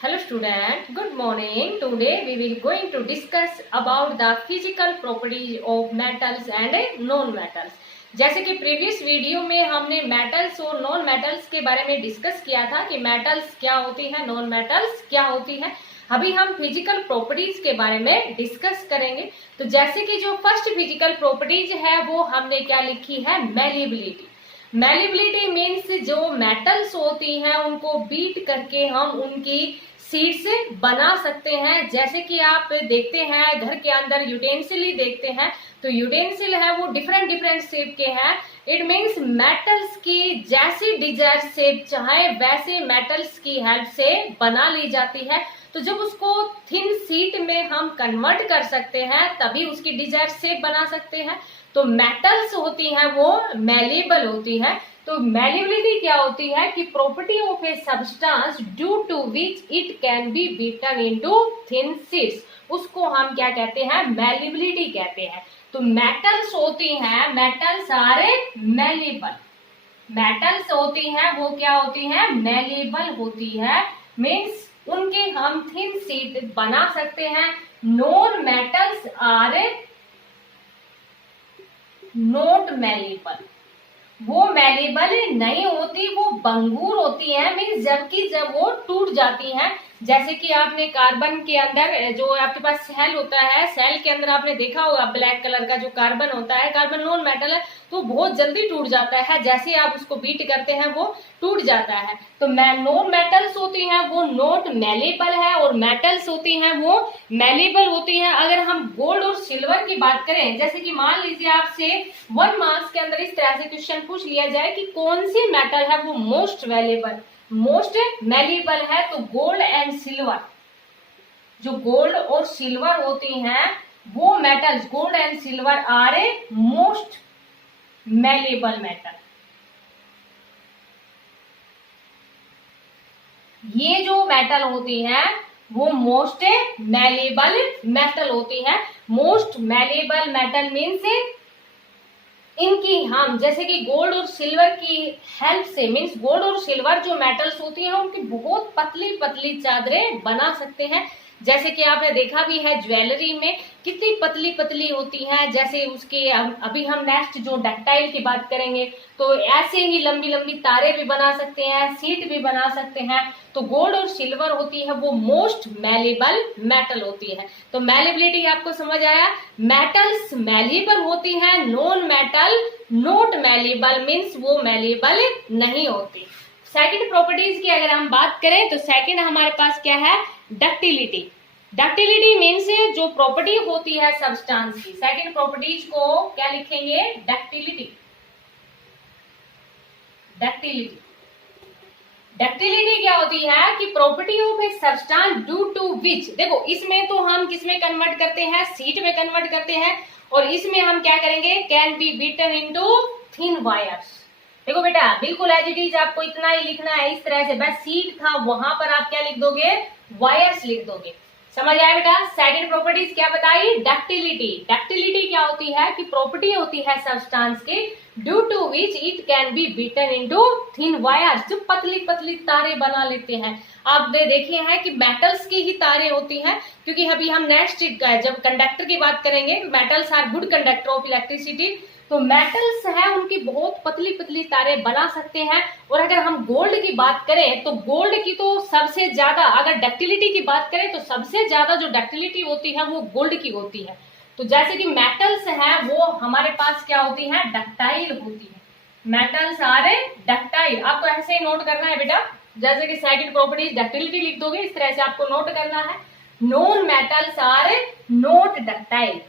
Hello student, good morning. Today we will going to discuss about the physical properties of metals and non-metals. जैसे कि previous video में हमने metals और non metals के बारे में डिस्कस किया था कि मेटल्स क्या होती है, नॉन मेटल्स क्या होती है। अभी हम फिजिकल प्रॉपर्टीज के बारे में डिस्कस करेंगे। तो जैसे कि जो फर्स्ट फिजिकल प्रॉपर्टीज है वो हमने क्या लिखी है, मैलिबिलिटी। मैलिबिलिटी मीन्स जो मेटल्स होती हैं उनको बीट करके हम उनकी सीड्स बना सकते हैं। जैसे कि आप देखते हैं घर के अंदर यूटेंसिल ही देखते हैं तो यूटेंसिल है वो डिफरेंट डिफरेंट शेप के हैं। इट मीन्स मेटल्स की जैसी डिजायर शेप चाहे वैसे मेटल्स की हेल्प से बना ली जाती है। तो जब उसको थिन शीट में हम कन्वर्ट कर सकते हैं तभी उसकी डिजायर शेप बना सकते हैं। तो मेटल्स होती हैं वो मैलिएबल होती है। तो मैलिएबिलिटी क्या होती है कि property of a substance due to which it can be beaten into thin sheets, उसको हम क्या कहते हैं, मैलिएबिलिटी कहते हैं। तो मेटल्स होती हैं, मेटल्स आर मैलिएबल, मेटल्स होती हैं वो क्या होती हैं, मैलिएबल होती है। मीन्स उनके हम थिन शीट बना सकते हैं। Non metals are not malleable, वो मैलिएबल नहीं होती, वो बंगूर होती है। मीन्स जबकि जब वो टूट जाती हैं, जैसे कि आपने कार्बन के अंदर जो आपके पास सेल होता है, सेल के अंदर आपने देखा होगा ब्लैक कलर का जो कार्बन होता है, कार्बन नॉन मेटल है तो बहुत जल्दी टूट जाता है। जैसे आप उसको बीट करते हैं वो टूट जाता है। तो नॉन मेटल्स होती हैं वो नॉट मैलिएबल है और मेटल्स होती हैं वो मैलिएबल होती हैं। अगर हम गोल्ड और सिल्वर की बात करें, जैसे कि मान लीजिए आपसे 1 मार्क्स के अंदर इस तरह से क्वेश्चन पूछ लिया जाए कि कौन सी मेटल है वो मोस्ट वैल्यूएबल, मोस्ट मैलिएबल है, तो गोल्ड एंड सिल्वर, जो गोल्ड और सिल्वर होती हैं वो metals, gold and silver are a most malleable metal. ये जो मेटल होती है वो मोस्ट मैलिएबल मेटल होती है। मोस्ट मैलिएबल मेटल मीन्स इनकी हम जैसे कि गोल्ड और सिल्वर की हेल्प से, मीन्स गोल्ड और सिल्वर जो मेटल्स होती हैं उनकी बहुत पतली पतली चादरें बना सकते हैं। जैसे कि आपने देखा भी है ज्वेलरी में कितनी पतली पतली होती है। जैसे उसके अभी हम नेक्स्ट जो डक्टाइल की बात करेंगे तो ऐसे ही लंबी लंबी तारे भी बना सकते हैं, सीट भी बना सकते हैं। तो गोल्ड और सिल्वर होती है वो मोस्ट मैलिएबल मेटल होती है। तो मैलिएबिलिटी आपको समझ आया। मेटल्स मैलिएबल होती हैं, non metal not malleable means वो मैलिएबल नहीं होती। सेकंड प्रॉपर्टीज की अगर हम बात करें तो सेकंड हमारे पास क्या है, डक्टिलिटी। डक्टिलिटी मीन्स जो प्रॉपर्टी होती है सब्सटेंस की, सेकंड प्रॉपर्टीज को क्या लिखेंगे, डक्टिलिटी। डक्टिलिटी, डक्टिलिटी क्या होती है कि property of a substance due to which, देखो इसमें तो हम किसमें कन्वर्ट करते हैं, सीट में कन्वर्ट करते हैं, और इसमें हम क्या करेंगे, can be beaten into thin wires. देखो बेटा बिल्कुल एज इट इज आपको इतना ही लिखना है इस तरह से, बस सीट था वहां पर आप क्या लिख दोगे, वायर्स लिख दोगे। समझ आया बेटा। सेकंड प्रॉपर्टीज क्या बताई, डक्टिलिटी। डक्टिलिटी क्या होती है कि प्रॉपर्टी होती है सब्सटेंस की due to which it can be beaten into thin wires, जो पतली पतली तारे बना लेते हैं। आपने देखे हैं कि मेटल्स की ही तारे होती हैं, क्योंकि अभी हम नेक्स्ट जब कंडक्टर की बात करेंगे, metals are good conductor of electricity. तो मेटल्स है उनकी बहुत पतली पतली तारें बना सकते हैं। और अगर हम गोल्ड की बात करें तो गोल्ड की तो सबसे ज्यादा, अगर डक्टिलिटी की बात करें तो सबसे ज्यादा जो डक्टिलिटी होती है वो गोल्ड की होती है। तो जैसे कि मेटल्स है वो हमारे पास क्या होती है, डक्टाइल होती है। मेटल्स आर डक्टाइल, आपको ऐसे ही नोट करना है बेटा। जैसे कि सेकंड प्रॉपर्टी डक्टिलिटी लिख दोगे, इस तरह से आपको नोट करना है। Non metals are not ductile,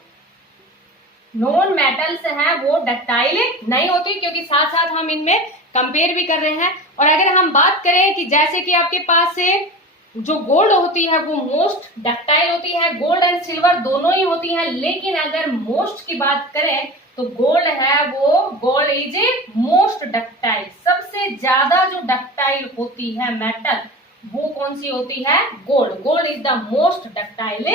non metals हैं वो डक्टाइल नहीं होती, क्योंकि साथ साथ हम इनमें कंपेयर भी कर रहे हैं। और अगर हम बात करें कि जैसे कि आपके पास से जो गोल्ड होती है वो मोस्ट डक्टाइल होती है, गोल्ड एंड सिल्वर दोनों ही होती हैं, लेकिन अगर मोस्ट की बात करें तो गोल्ड है वो, gold is a most ductile. सबसे ज्यादा जो डक्टाइल होती है मेटल वो कौन सी होती है, gold. Gold is the most ductile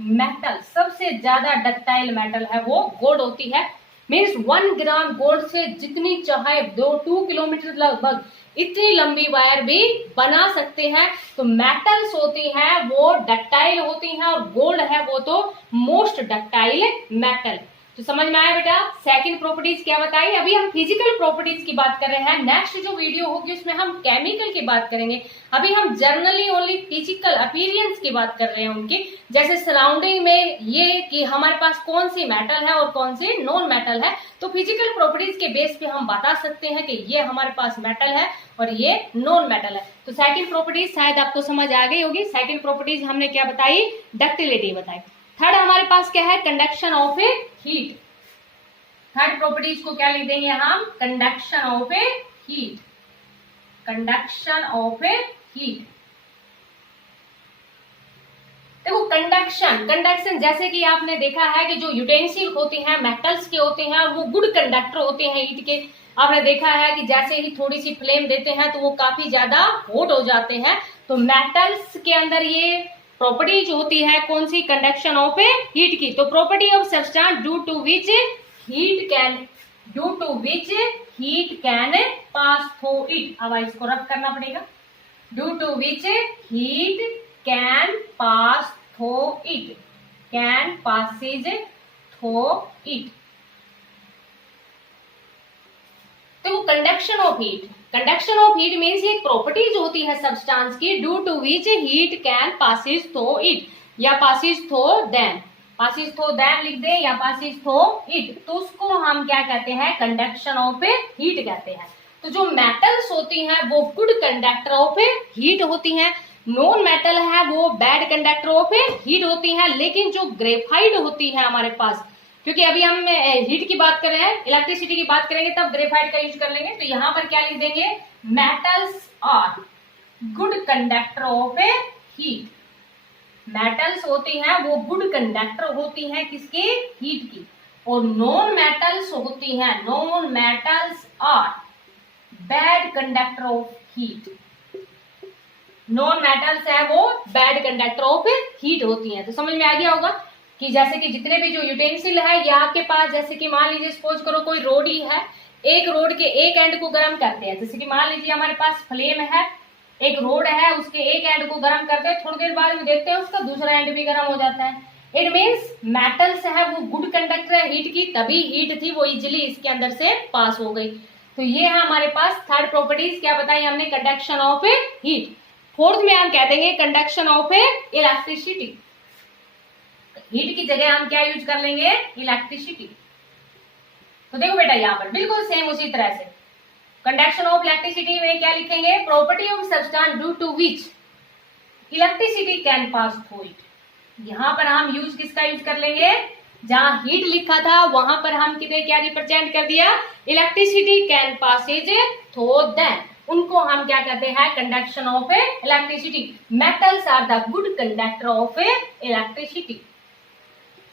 metal, सबसे ज्यादा डक्टाइल मेटल है वो गोल्ड होती है। मीन्स 1 ग्राम गोल्ड से जितनी चाहे 2 किलोमीटर लगभग इतनी लंबी वायर भी बना सकते हैं। तो मेटल्स होती हैं वो डक्टाइल होती हैं और गोल्ड है वो तो मोस्ट डक्टाइल मेटल। तो समझ में आया बेटा, सेकंड प्रॉपर्टीज क्या बताई। अभी हम फिजिकल प्रॉपर्टीज की बात कर रहे हैं। नेक्स्ट जो वीडियो होगी उसमें हम केमिकल की बात करेंगे। अभी हम जनरली ओनली फिजिकल अपीयरेंस की बात कर रहे हैं उनकी, जैसे सराउंडिंग में ये कि हमारे पास कौन सी मेटल है और कौन सी नॉन मेटल है। तो फिजिकल प्रॉपर्टीज के बेस पे हम बता सकते हैं कि ये हमारे पास मेटल है और ये नॉन मेटल है। तो सेकंड प्रॉपर्टीज शायद आपको समझ आ गई होगी। सेकंड प्रॉपर्टीज हमने क्या बताई, डक्टिलिटी बताई। थर्ड हमारे पास क्या है, conduction of a heat. Third properties को क्या लिख देंगे हम, conduction of a heat. Conduction of a heat. देखो कंडक्शन जैसे कि आपने देखा है कि जो यूटेंसिल होते हैं मेटल्स के होते हैं और वो गुड कंडक्टर होते हैं हीट के। आपने देखा है कि जैसे ही थोड़ी सी फ्लेम देते हैं तो वो काफी ज्यादा हॉट हो जाते हैं। तो मेटल्स के अंदर ये प्रॉपर्टी जो होती है कौन सी, कंडक्शन ऑफ ए हीट की। तो property of substance due to which heat can pass through it. अब इसको रब करना पड़ेगा, due to which heat can pass through it, can passes through it. तो कंडक्शन ऑफ हीट मीन्स ये properties होती है सब्सटेंस की due to which heat can passes through it या passes through them. Passes through them लिख दे या passes through it, तो उसको हम क्या कहते हैं, कंडक्शन ऑफ हीट कहते हैं। तो जो मेटल्स होती हैं वो गुड कंडक्टर ऑफ हीट होती हैं, नॉन मेटल है वो बैड कंडक्टर ऑफ हीट होती हैं। लेकिन जो ग्रेफाइट होती है हमारे पास, क्योंकि अभी हम हीट की बात कर रहे हैं, इलेक्ट्रिसिटी की बात करेंगे तब ग्रेफाइट का यूज कर लेंगे। तो यहाँ पर क्या लिख देंगे, metals are good conductor of heat. Metals होती हैं वो गुड कंडक्टर होती हैं किसके, हीट की। और नॉन मेटल्स होती हैं, non metals are bad conductor of heat. Non metals है वो बैड कंडक्टर ऑफ हीट होती हैं। तो समझ में आ गया होगा कि जैसे कि जितने भी जो यूटेंसिल है या आपके पास, जैसे कि मान लीजिए सपोज करो कोई रोड ही है, एक रोड के एक एंड को गर्म करते हैं। जैसे कि मान लीजिए हमारे पास फ्लेम है, एक रोड है, उसके एक एंड को गर्म करते हैं, थोड़ी देर बाद में देखते हैं उसका दूसरा एंड भी गर्म हो जाता है। इट मीन्स मेटल्स है वो गुड कंडक्टर है हीट की, तभी हीट थी वो इजिली इसके अंदर से पास हो गई। तो ये है हमारे पास थर्ड प्रॉपर्टीज क्या बताई हमने, कंडक्शन ऑफ हीट। फोर्थ में हम कह देंगे कंडक्शन ऑफ इलेक्ट्रिसिटी। हीट की जगह हम क्या यूज कर लेंगे, इलेक्ट्रिसिटी। तो देखो बेटा यहाँ पर बिल्कुल सेम उसी तरह से कंडक्शन ऑफ इलेक्ट्रिसिटी में क्या लिखेंगे, property of substance due to which electricity can pass through it. यहाँ पर हम यूज किसका यूज कर लेंगे, जहां हीट लिखा था वहां पर हम कितने क्या रिप्रेजेंट कर दिया, electricity can passes through them. उनको हम क्या कहते हैं, conduction of electricity. Metals are the good conductor of electricity.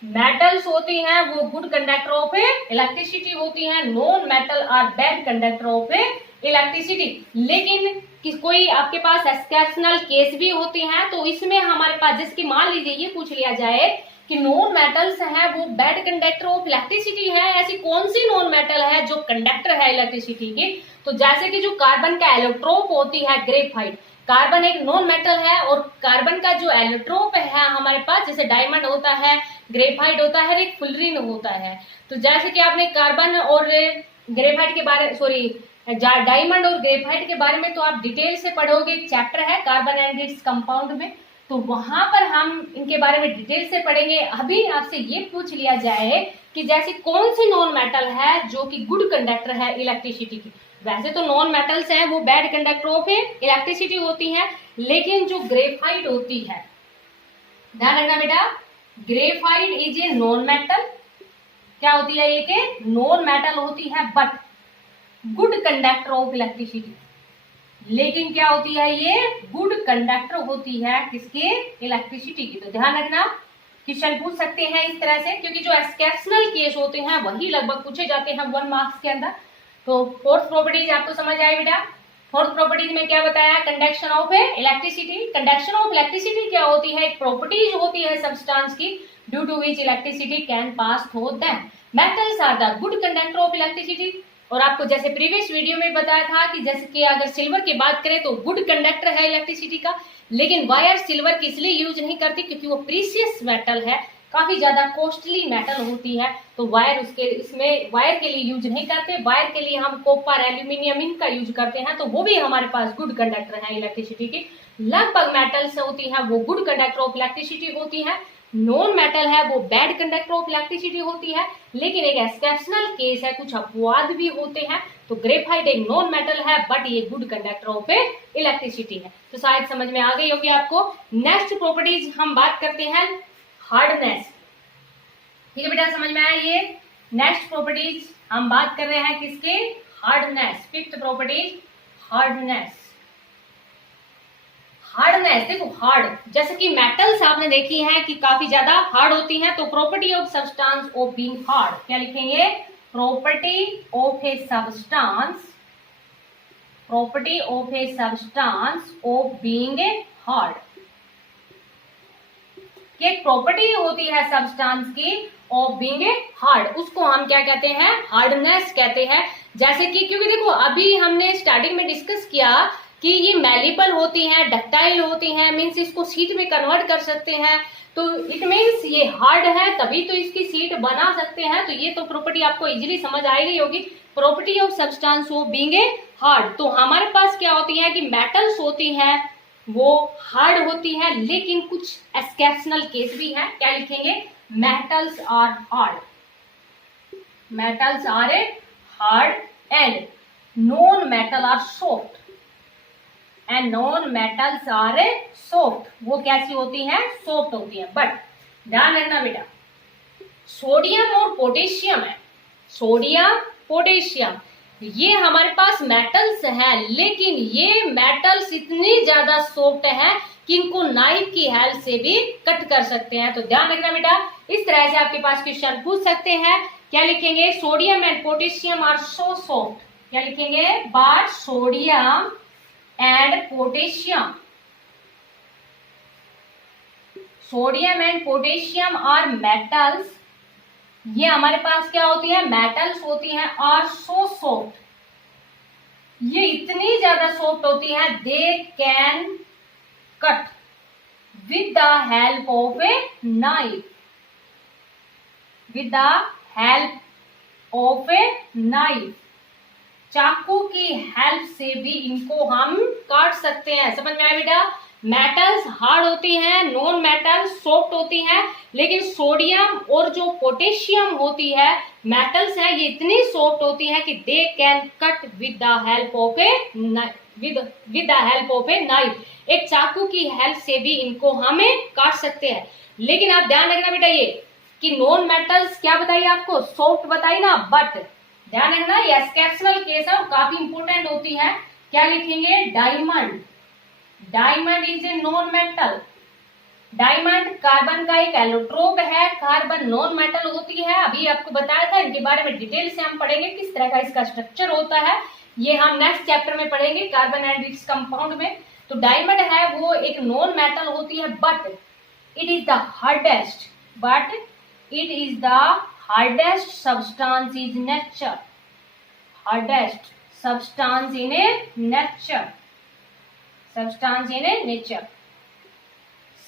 Metals होती हैं वो गुड कंडक्टर ऑफ इलेक्ट्रिसिटी होती हैं, non metal are bad conductor of electricity. लेकिन कोई आपके पास एक्सेप्शनल केस भी होती हैं, तो इसमें हमारे पास जैसे कि मान लीजिए ये पूछ लिया जाए कि नॉन मेटल्स है वो बैड कंडक्टर ऑफ इलेक्ट्रिसिटी है, ऐसी कौन सी नॉन मेटल है जो कंडक्टर है इलेक्ट्रिसिटी की। तो जैसे कि जो कार्बन का एलोट्रोप होती है ग्रेफाइट, कार्बन एक नॉन मेटल है और कार्बन का जो एलोट्रोप है हमारे पास, जैसे डायमंड होता है, ग्रेफाइट होता है, एक फुलरिन होता है। तो जैसे कि आपने कार्बन और ग्रेफाइट के बारे डायमंड और ग्रेफाइट के बारे में तो आप डिटेल से पढ़ोगे, एक चैप्टर है कार्बन एंड इट्स कंपाउंड में, तो वहां पर हम इनके बारे में डिटेल से पढ़ेंगे। अभी आपसे ये पूछ लिया जाए कि जैसे कौन सी नॉन मेटल है जो कि गुड कंडक्टर है इलेक्ट्रिसिटी की। वैसे तो नॉन मेटल्स हैं वो बैड कंडक्टर ऑफ इलेक्ट्रिसिटी होती हैं, लेकिन जो ग्रेफाइट होती है, ध्यान रखना बेटा, graphite is a non metal. क्या होती है, ये कि नॉन मेटल होती है but good conductor of electricity. लेकिन क्या होती है, ये गुड कंडक्टर होती है किसके, इलेक्ट्रिसिटी की। तो ध्यान रखना, क्वेश्चन पूछ सकते हैं इस तरह से, क्योंकि जो एक्सेप्शनल केस होते हैं वही लगभग पूछे जाते हैं 1 मार्क्स के अंदर। तो फोर्थ प्रॉपर्टीज आपको समझ आए बेटा। फोर्थ प्रॉपर्टीज में क्या बताया, conduction of electricity. Conduction of electricity क्या होती है, एक प्रॉपर्टीज होती है सब्सटेंस की due to which electricity can pass through them. Metals are the good conductor of electricity और आपको जैसे प्रीवियस वीडियो में बताया था कि जैसे कि अगर सिल्वर की बात करें तो गुड कंडक्टर है इलेक्ट्रिसिटी का, लेकिन वायर सिल्वर की इसलिए यूज नहीं करती क्योंकि वो प्रीसियस मेटल है, काफी ज्यादा कॉस्टली मेटल होती है, तो वायर उसके इसमें वायर के लिए यूज नहीं करते। वायर के लिए हम कॉपर, एल्यूमिनियम इनका यूज करते हैं, तो वो भी हमारे पास गुड कंडक्टर है इलेक्ट्रिसिटी की। लगभग मेटल्स होती है वो गुड कंडक्टर ऑफ इलेक्ट्रिसिटी होती है, नॉन मेटल है वो बैड कंडक्टर ऑफ इलेक्ट्रिसिटी होती है। लेकिन एक एक्सेप्शनल केस है, कुछ अपवाद भी होते हैं। तो ग्रेफाइट एक नॉन मेटल है बट ये गुड कंडक्टर ऑफ इलेक्ट्रिसिटी है। तो शायद समझ में आ गई होगी आपको। नेक्स्ट प्रॉपर्टीज हम बात करते हैं हार्डनेस। ठीक है बेटा, समझ में आया ये। नेक्स्ट प्रॉपर्टीज हम बात कर रहे हैं किसके, hardness. Fifth properties hardness. Hardness देखो, हार्ड जैसे कि मेटल्स आपने देखी है कि काफी ज्यादा हार्ड होती हैं, तो property of substance of being hard क्या लिखेंगे, property of a substance, property of a substance of being a hard. एक प्रॉपर्टी होती है सब्सटेंस की ऑफ बीइंग ए हार्ड, उसको हम क्या कहते हैं, हार्डनेस कहते हैं। जैसे कि क्योंकि देखो अभी हमने स्टार्टिंग में डिस्कस किया कि ये मैलिबल होती हैं, डक्टाइल होती हैं, मीन्स इसको सीट में कन्वर्ट कर सकते हैं, तो इट मीन्स ये हार्ड है तभी तो इसकी सीट बना सकते हैं। तो ये तो प्रॉपर्टी आपको इजीली समझ आ गई होगी, property of substance of being a hard. तो हमारे पास क्या होती है कि मेटल्स होती हैं वो हार्ड होती है, लेकिन कुछ एक्सेप्शनल केस भी है। क्या लिखेंगे, metals are hard, metals are a hard and non metal are soft, and non metals are a soft. वो कैसी होती हैं, सॉफ्ट होती हैं। बट ध्यान रखना बेटा, सोडियम और पोटेशियम है, सोडियम पोटेशियम ये हमारे पास मेटल्स हैं, लेकिन ये मेटल्स इतनी ज्यादा सॉफ्ट है कि इनको नाइफ की हेल्प से भी कट कर सकते हैं। तो ध्यान रखना बेटा, इस तरह से आपके पास क्वेश्चन पूछ सकते हैं। क्या लिखेंगे, sodium and potassium are so soft, क्या लिखेंगे, but sodium and potassium, sodium and potassium are metals, ये हमारे पास क्या होती है, मेटल्स होती हैं, आर सो सॉफ्ट, ये इतनी ज्यादा सॉफ्ट होती है, they can cut with the help of a knife, with the help of a knife, चाकू की हेल्प से भी इनको हम काट सकते हैं। समझ में आया बेटा, मेटल्स हार्ड होती हैं, नॉन मेटल सॉफ्ट होती हैं, लेकिन सोडियम और जो पोटेशियम होती है मेटल्स हैं, ये इतनी सॉफ्ट होती हैं कि they can cut with the help of A with the help of a knife, एक चाकू की हेल्प से भी इनको हमें काट सकते हैं। लेकिन आप ध्यान रखना बेटा ये कि नॉन मेटल्स क्या बताइए आपको, सॉफ्ट बताइए ना, बट ध्यान रखना ये एक्सेप्शनल केस है और काफी इंपोर्टेंट होती है। क्या लिखेंगे, diamond, diamond is a non metal, diamond carbon का एक एलोट्रोप है, कार्बन नॉन मेटल होती है। अभी आपको बताया था, इनके बारे में डिटेल से हम पढ़ेंगे किस तरह का इसका स्ट्रक्चर होता है, ये हम नेक्स्ट चैप्टर में पढ़ेंगे, कार्बन एंड इट्स कंपाउंड में। तो डायमंड है वो एक नॉन मेटल होती है, but it is the hardest, but it is the hardest substance is nature, hardest substance in A nature, substance in A nature,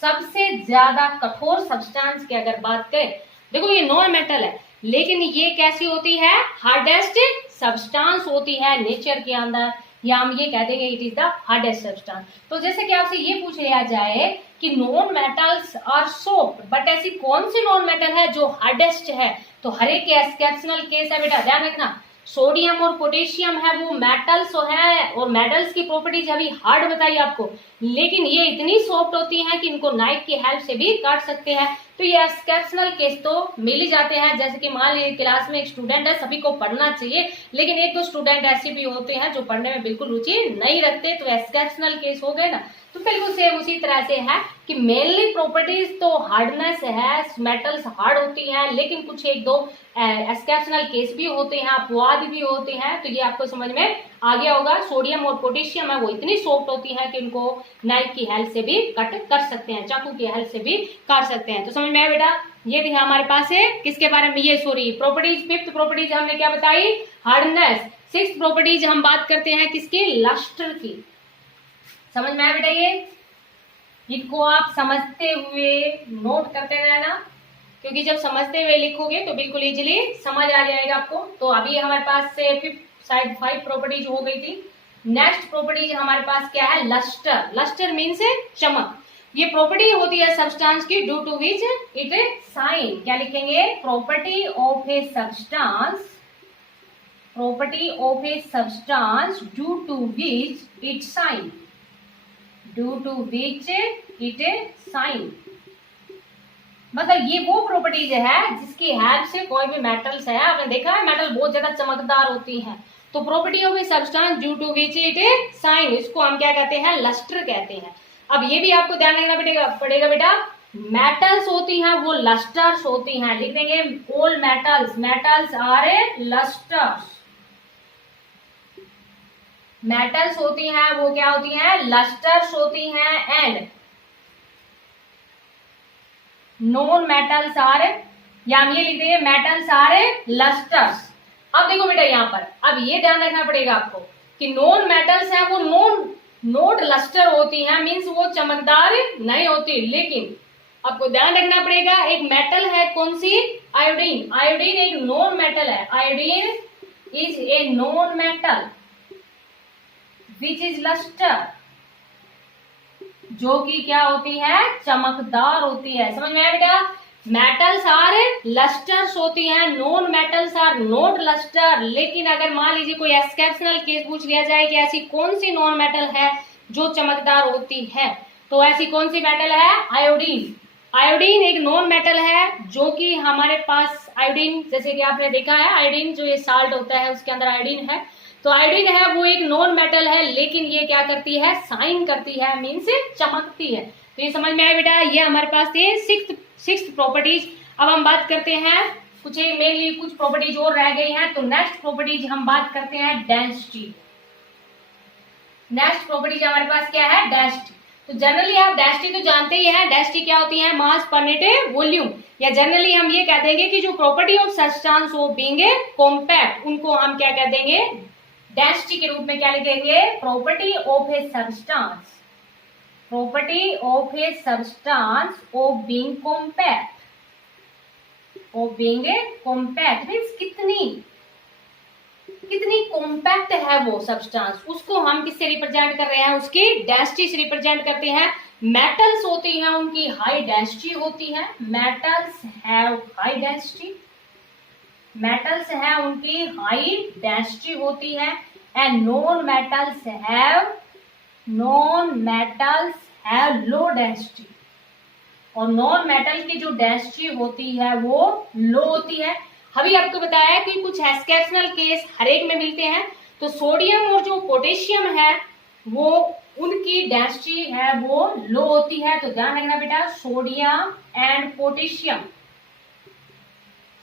सबसे ज्यादा कठोर सब्सटेंस की अगर बात करें, देखो ये नॉन मेटल है लेकिन ये कैसी होती है, हार्डेस्ट सब्सटेंस होती है नेचर के अंदर, या हम ये कह देंगे it is the hardest substance. तो जैसे कि आपसे ये पूछ लिया जाए कि non metals are soft, but ऐसी कौन सी नॉन मेटल है जो हार्डेस्ट है, तो हर एक एक्सेप्शनल केस है बेटा, ध्यान रखना। सोडियम और पोटेशियम है वो मेटल्स है, और मेटल्स की प्रॉपर्टीज अभी हार्ड बताई आपको, लेकिन ये इतनी सॉफ्ट होती हैं कि इनको नाइफ की हेल्प से भी काट सकते हैं। तो ये एक्सेप्शनल केस तो मिल ही जाते हैं। जैसे कि मान लीजिए क्लास में एक स्टूडेंट है, सभी को पढ़ना चाहिए, लेकिन एक दो स्टूडेंट ऐसे भी होते हैं जो पढ़ने में बिल्कुल रुचि नहीं रखते, तो एक्सेप्शनल केस हो गए ना। तो बिल्कुल सेम उसी तरह से है कि मेनली प्रॉपर्टीज तो हार्डनेस है, मेटल्स हार्ड होती हैं, लेकिन कुछ एक दो एक्सेप्शनल केस भी होते हैं, अपवाद भी होते हैं। तो ये आपको समझ में आ गया होगा। सोडियम और पोटेशियम है वो इतनी सॉफ्ट होती है कि उनको नाइफ की हेल्प से भी कट कर सकते हैं, चाकू की हेल्प से भी काट सकते हैं। तो समझ में आया बेटा, ये भी हमारे पास है किसके बारे में, ये सॉरी प्रॉपर्टीज। फिफ्थ प्रॉपर्टीज हमने क्या बताई, हार्डनेस। सिक्स्थ प्रॉपर्टीज हम बात करते हैं किसकी, लस्टर की। समझ में आया बेटा, ये इनको आप समझते हुए नोट करते रहना, क्योंकि जब समझते हुए लिखोगे तो बिल्कुल इजीली समझ आ जाएगा आपको। तो अभी हमारे पास से फिफ्थ साइड 5 प्रॉपर्टीज हो गई थी। नेक्स्ट प्रॉपर्टीज हमारे पास क्या है, लस्टर। लस्टर मीन्स चमक। ये प्रॉपर्टी होती है सब्सटेंस की due to which it shine. क्या लिखेंगे, property of a substance, property of a substance due to which it shine, due to which it shine. मतलब ये वो प्रॉपर्टीज है जिसकी हेल्प से कोई भी मेटल्स है, आपने देखा है मेटल बहुत ज्यादा चमकदार होती हैं, तो property of a substance due to which it shine, इसको हम क्या कहते हैं, लस्टर कहते हैं। अब ये भी आपको ध्यान रखना पड़ेगा बेटा, मेटल्स होती हैं वो लस्टर्स होती हैं। लिख देंगे all metals, metals are a lustres. Metals होती हैं वो क्या होती हैं, लस्टर्स होती हैं। एंड नॉन मेटल्स आर, या हम ये लिख देंगे मेटल्स आर लस्टर्स। अब देखो बेटा यहाँ पर, अब ये ध्यान रखना पड़ेगा आपको कि नॉन मेटल्स है वो नोट लस्टर होती हैं, मीन्स वो चमकदार नहीं होती। लेकिन आपको ध्यान रखना पड़ेगा, एक मेटल है कौन सी, आयोडीन। आयोडीन एक नॉन मेटल है, iodine is a non metal which is luster, जो कि क्या होती है, चमकदार होती है। समझ में आया बेटा, मेटल्स आर लस्टर्स होती हैं, non metals are not luster. लेकिन अगर मान लीजिए कोई एक्सेप्शनल केस पूछ लिया जाए कि ऐसी कौन सी नॉन मेटल है जो चमकदार होती है, तो ऐसी कौन सी मेटल है, आयोडीन। आयोडीन एक नॉन मेटल है जो कि हमारे पास आयोडीन, जैसे कि आपने देखा है आयोडीन जो ये साल्ट होता है उसके अंदर आयोडीन है, तो आयोडीन है वो एक नॉन मेटल है, लेकिन ये क्या करती है, शाइन करती है, मीन्स चमकती है। तो ये समझ में आया बेटा, ये हमारे पास थे सिक्स्थ प्रॉपर्टीज। अब हम बात करते हैं कुछ मेनली कुछ प्रॉपर्टीज और रह गई हैं। तो नेक्स्ट प्रॉपर्टीज हम बात करते हैं डेंसिटी। नेक्स्ट प्रॉपर्टीज हमारे पास क्या है, डेंसिटी। तो जनरली आप डेंसिटी तो जानते ही हैं, डेंसिटी क्या होती है, मास पर यूनिट वॉल्यूम, या जनरली हम ये कह देंगे कि जो property of substance of being compact, उनको हम क्या कह देंगे, डेंसिटी के रूप में क्या लिखेंगे, property of a substance, property of a substance of being compact, of being compact means कितनी कॉम्पैक्ट है वो सब्सटेंस, उसको हम किससे रिप्रेजेंट कर रहे हैं, उसकी डेंसिटी से रिप्रेजेंट करते हैं। मेटल्स होती हैं उनकी हाई डेंसिटी होती है, metals have high density, metals है उनकी हाई डेंसिटी होती है। And non metals have low density, और नॉन मेटल की जो डेंसिटी होती है वो लो होती है। अभी आपको बताया कि कुछ एक्सेप्शनल केस हर एक में मिलते हैं, तो सोडियम और जो पोटेशियम है वो उनकी डेंसिटी है वो लो होती है। तो ध्यान रखना बेटा, sodium and potassium,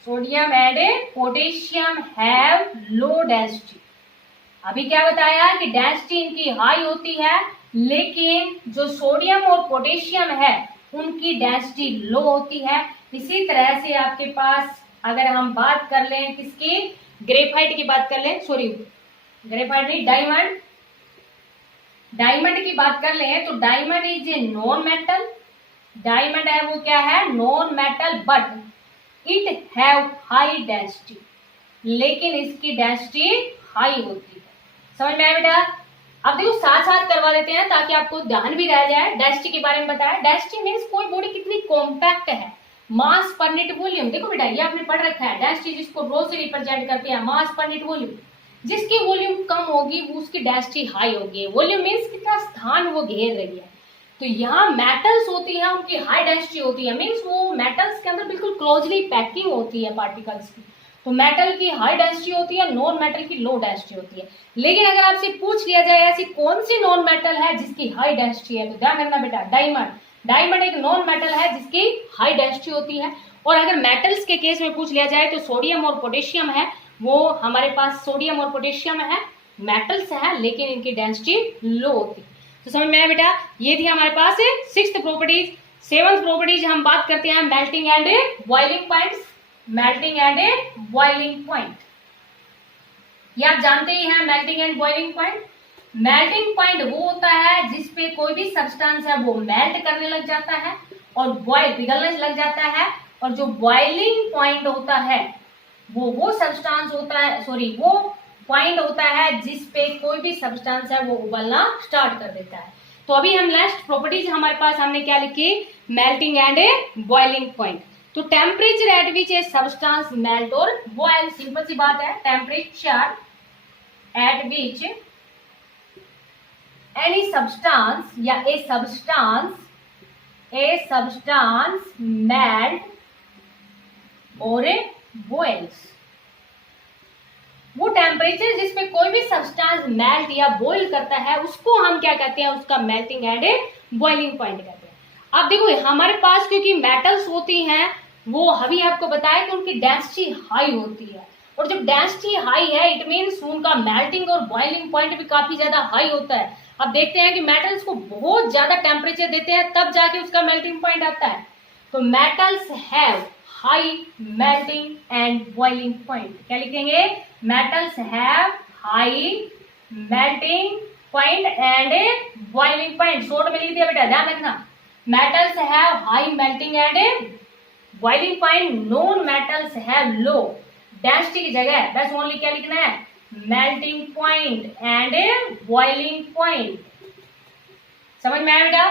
sodium and potassium have low density. अभी क्या बताया कि डेंसिटी इनकी हाई होती है, लेकिन जो सोडियम और पोटेशियम है उनकी डेंसिटी लो होती है। इसी तरह से आपके पास अगर हम बात कर लें किसकी, ग्रेफाइट की बात कर लें, सॉरी ग्रेफाइट नहीं, डायमंड, डायमंड की बात कर लें तो diamond is a non metal, diamond है वो क्या है, non metal, but it have high density, लेकिन इसकी डेंसिटी हाई होती है। समझ में आया बेटा, अब देखो साथ साथ करवा देते हैं ताकि आपको ध्यान भी रह जाए। डेंसिटी के बारे में बताया, डेंसिटी मींस कोई बॉडी कितनी कॉम्पैक्ट है, मास पर यूनिट वॉल्यूम। देखो बेटा ये आपने पढ़ रखा है, डेंसिटी जिसको रो से रिप्रेजेंट करते हैं, मास पर यूनिट वॉल्यूम। जिसकी वॉल्यूम कम होगी वो उसकी डेंसिटी हाई होगी। वॉल्यूम मींस कितना स्थान वो घेर रही है। तो यहाँ मेटल्स होती है उनकी हाई डेंसिटी होती है, मींस वो मेटल्स के अंदर बिल्कुल क्लोजली पैकिंग होती है पार्टिकल्स की। तो मेटल की हाई डेंसिटी होती है, नॉन मेटल की लो डेंसिटी होती है। लेकिन अगर आपसे पूछ लिया जाए ऐसी कौन सी नॉन मेटल है जिसकी हाई डेंसिटी है, तो ध्यान रखना बेटा, डायमंड। डायमंड एक नॉन मेटल है जिसकी हाई डेंसिटी होती है। और अगर मेटल्स के केस में पूछ लिया जाए तो सोडियम और पोटेशियम है, वो हमारे पास सोडियम और पोटेशियम है मेटल्स है लेकिन इनकी डेंसिटी लो होती है। तो समझ में आया बेटा, ये थी हमारे पास 6th प्रॉपर्टीज। 7th प्रॉपर्टीज हम बात करते हैं melting and boiling points. Melting and boiling point, ये आप जानते ही हैं melting and boiling point. Melting point वो होता है जिसपे कोई भी सब्सटेंस है वो मेल्ट करने लग जाता है और बॉयल पिघलने लग जाता है, और जो बॉइलिंग पॉइंट होता है वो सब्सटेंस होता है, सॉरी वो पॉइंट होता है जिसपे कोई भी सब्सटेंस है वो उबलना स्टार्ट कर देता है। तो अभी हम लास्ट प्रॉपर्टीज हमारे पास हमने क्या लिखी, मेल्टिंग एंड बॉइलिंग पॉइंट। तो temperature at which a substance melt और बॉयल, सिंपल सी बात है, temperature at which any substance या a substance melt or boils, वो टेम्परेचर जिसपे कोई भी सब्सटेंस मेल्ट या बॉईल करता है उसको हम क्या कहते हैं, उसका मेल्टिंग एंड बॉइलिंग पॉइंट कहते हैं। अब देखो हमारे पास क्योंकि मेटल्स होती हैं वो अभी आपको बताया कि उनकी डेंसिटी हाई होती है, और जब डेंसिटी हाई है इट मीन्स उनका मेल्टिंग और बॉइलिंग पॉइंट भी काफी ज्यादा हाई होता है। अब देखते हैं कि मेटल्स को बहुत ज्यादा टेम्परेचर देते हैं तब जाके उसका मेल्टिंग पॉइंट आता है। तो metals have high melting and boiling point, क्या लिखेंगे, metals have high melting point and boiling point, short में लिख दिया बेटा, ध्यान रखना। Metals have high melting and boiling point, non metals have low density की जगह बस ओनली क्या लिखना है, melting point and boiling point. समझ में आया बेटा,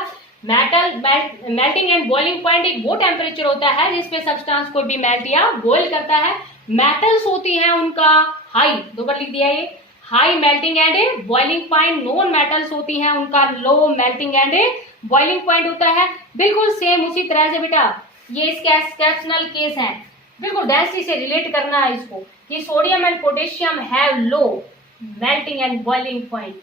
मेल्टिंग एंड बॉइलिंग पॉइंट एक वो टेम्परेचर होता है जिसपे सब्सटेंस को भी मेल्ट या बॉईल करता है। मेटल्स होती हैं उनका हाई, दो बार लिख दिया ये, high melting and boiling point, non metals होती हैं उनका low melting and boiling point होता है। बिल्कुल सेम उसी तरह से बेटा ये इसका एक्सेप्शनल केस है, बिल्कुल डेंसिटी से रिलेट करना है इसको, कि sodium and potassium have low melting and boiling point.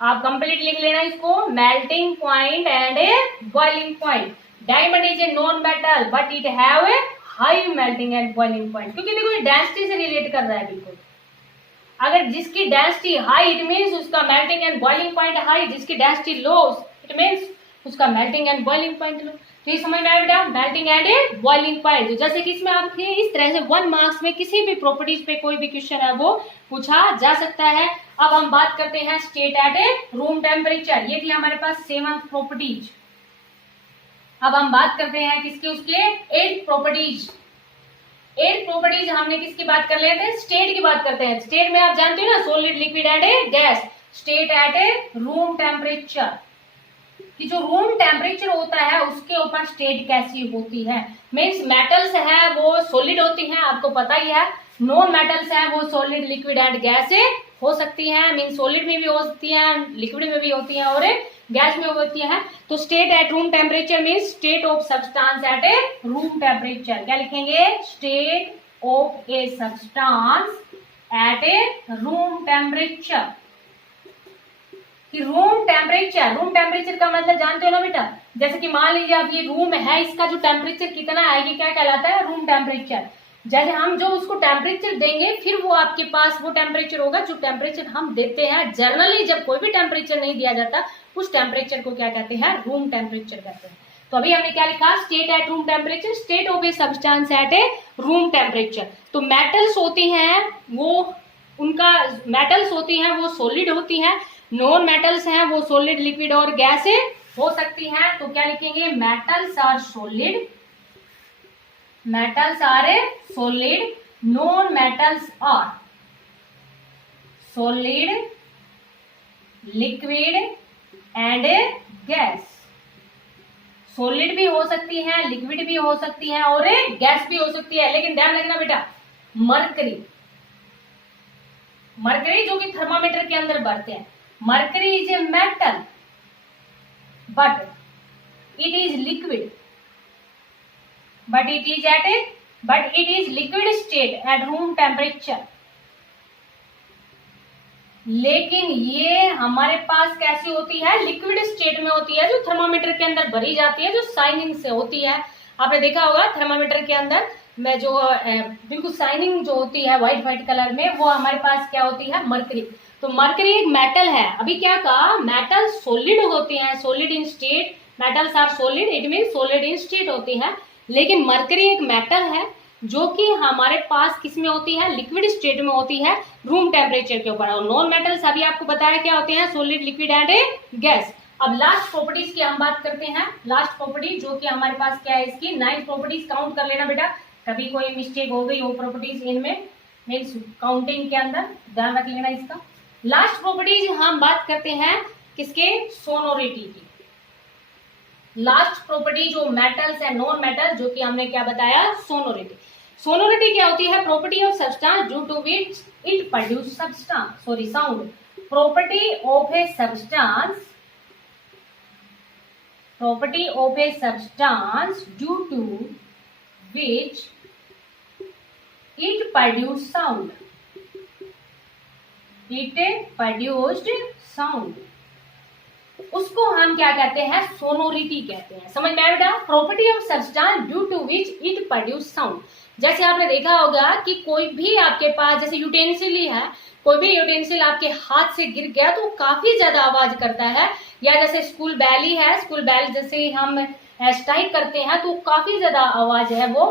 आप कंप्लीट लिख लेना इसको, melting point and boiling point. Diamond is a non metal but it have a high melting and boiling point, क्योंकि देखो ये डेंसिटी से रिलेट कर रहा है बिल्कुल। अगर जिसकी डेंसिटी हाई इट मीन्स उसका melting and boiling point high, जिसकी डेंसिटी लो इट मीन्स उसका मेल्टिंग एंड बॉइलिंग पॉइंट लो। तो ये समझ में आया बेटा, मेल्टिंग एंड बॉइलिंग पॉइंट। जैसे कि इसमें आपके इस तरह से 1 मार्क्स में किसी भी प्रॉपर्टीज पे कोई भी क्वेश्चन है वो पूछा जा सकता है। अब हम बात करते हैं state at a room temperature, ये थी हमारे पास 7th प्रॉपर्टीज। अब हम बात करते हैं किसके, उसके 8th प्रॉपर्टीज। 8th प्रॉपर्टीज हमने किसकी बात कर लेते हैं, स्टेट की बात करते हैं। स्टेट में आप जानते हो ना, solid liquid and gas. State at a room temperature, कि जो रूम टेम्परेचर होता है उसके ऊपर स्टेट कैसी होती है। मीन्स मेटल्स है वो सॉलिड होती हैं, आपको पता ही है। नॉन मेटल्स है वो सॉलिड लिक्विड एंड गैस हो सकती हैं, मीन्स सॉलिड में भी हो सकती हैं, लिक्विड में भी होती हैं और गैस में होती है। तो state at room temperature means state of substance eight a room temperature. क्या लिखेंगे, state of a substance eight a room temperature. कि रूम टेम्परेचर का मतलब जानते हो ना बेटा, जैसे कि मान लीजिए आप ये रूम है, इसका जो टेम्परेचर कितना है ये क्या कहलाता है, रूम टेम्परेचर। जैसे हम जो उसको टेम्परेचर देंगे फिर वो आपके पास वो टेम्परेचर होगा जो टेम्परेचर हम देते हैं। जनरली जब कोई भी टेम्परेचर नहीं दिया जाता उस टेम्परेचर को क्या कहते हैं, रूम टेम्परेचर कहते हैं। तो अभी हमने क्या लिखा, state at room temperature, state of a substance eight a room temperature. तो मेटल्स होती हैं वो, उनका मेटल्स होती हैं वो सॉलिड होती हैं, नॉन मेटल्स हैं वो सॉलिड लिक्विड और गैस हो सकती हैं। तो क्या लिखेंगे, metals are solid, metals are solid, non metals are solid liquid and gas. Solid भी हो सकती है, लिक्विड भी हो सकती है और गैस भी हो सकती है। लेकिन ध्यान रखना बेटा, मरकरी जो कि थर्मामीटर के अंदर बढ़ते हैं, mercury is a metal but it is liquid, but it is liquid state at room temperature। लेकिन ये हमारे पास कैसी होती है, लिक्विड स्टेट में होती है, जो थर्मामीटर के अंदर भरी जाती है, जो शाइनिंग से होती है। आपने देखा होगा थर्मामीटर के अंदर में जो बिल्कुल शाइनिंग जो होती है व्हाइट कलर में, वो हमारे पास क्या होती है, मरकरी। तो मरकरी एक मेटल है। अभी क्या कहा, मेटल सॉलिड होते हैं, solid in state, metals are solid, it mean solid in state होती है। लेकिन मरकरी एक मेटल है जो कि हमारे पास किस में होती है, लिक्विड स्टेट में होती है, रूम टेम्परेचर के ऊपर। और नॉन मेटल्स अभी आपको बताया क्या होते हैं, सॉलिड, लिक्विड एंड गैस। अब लास्ट प्रॉपर्टीज की हम बात करते हैं। लास्ट प्रॉपर्टी जो कि हमारे पास क्या है, इसकी 9 प्रॉपर्टीज काउंट कर लेना बेटा, कभी कोई मिस्टेक हो गई हो प्रॉपर्टीज इनमें मीन्स काउंटिंग के अंदर, ध्यान रख लेना इसका। लास्ट प्रॉपर्टीज हम बात करते हैं किसके, सोनोरिटी की। लास्ट प्रॉपर्टी जो मेटल्स है, नॉन मेटल, जो कि हमने क्या बताया, सोनोरिटी। सोनोरिटी क्या होती है, property of substance due to which it produce substance, sorry sound. Property of a substance, property of a substance due to which it produced sound, it produced sound, उसको हम क्या कहते हैं, सोनोरिटी कहते हैं। समझ में आया बेटा, property of substance due to which it produce sound. जैसे आपने देखा होगा कि कोई भी आपके पास जैसे यूटेंसिल ही है, कोई भी यूटेंसिल आपके हाथ से गिर गया तो काफी ज्यादा आवाज करता है, या जैसे स्कूल बैल ही है, स्कूल बैल जैसे हम स्ट्राइक करते हैं तो काफी ज्यादा आवाज है वो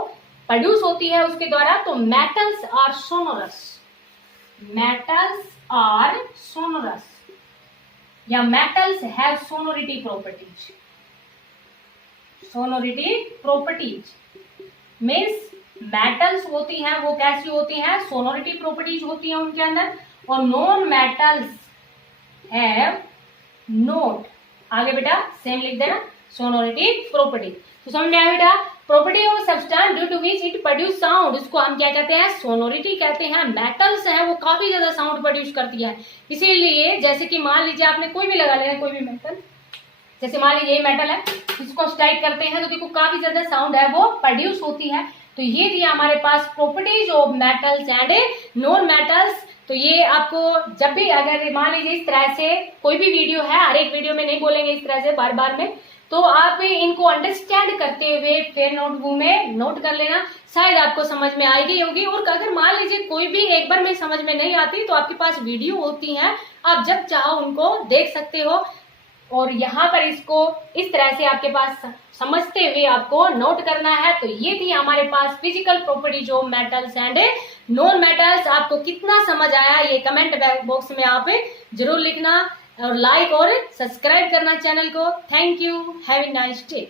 प्रोड्यूस होती है उसके द्वारा। तो metals are sonorous, metals are sonorous, या metals have sonority properties. Sonority properties means metals होती हैं वो कैसी होती हैं, सोनोरिटी प्रॉपर्टीज होती हैं उनके अंदर। और नॉन मेटल्स हैव नोट, आगे बेटा सेम लिख देना, सोनोरिटी प्रॉपर्टी। तो समझ में आया बेटा, property of substance due to which it produce sound, इसको हम क्या कहते हैं, सोनोरिटी कहते हैं। मेटल्स है वो काफी ज्यादा साउंड प्रोड्यूस करती है, इसीलिए जैसे कि मान लीजिए आपने कोई भी लगा लेना, कोई भी मेटल, जैसे मान लीजिए ये मेटल है, इसको स्ट्राइक करते हैं तो देखो काफी ज्यादा साउंड है वो प्रोड्यूस होती है। तो ये थी हमारे पास properties of metals and non metals. तो ये आपको जब भी अगर मान लीजिए इस तरह से कोई भी वीडियो है, हर एक वीडियो में नहीं बोलेंगे इस तरह से बार बार में, तो आप इनको अंडरस्टैंड करते हुए फिर नोटबुक में नोट कर लेना, शायद आपको समझ में आएगी होगी। और अगर मान लीजिए कोई भी एक बार में समझ में नहीं आती तो आपके पास वीडियो होती है, आप जब चाहो उनको देख सकते हो। और यहाँ पर इसको इस तरह से आपके पास समझते हुए आपको नोट करना है। तो ये थी हमारे पास physical properties of metals and non metals. आपको कितना समझ आया ये कमेंट बॉक्स में आप जरूर लिखना, और लाइक और सब्सक्राइब करना चैनल को। Thank you, have a nice day.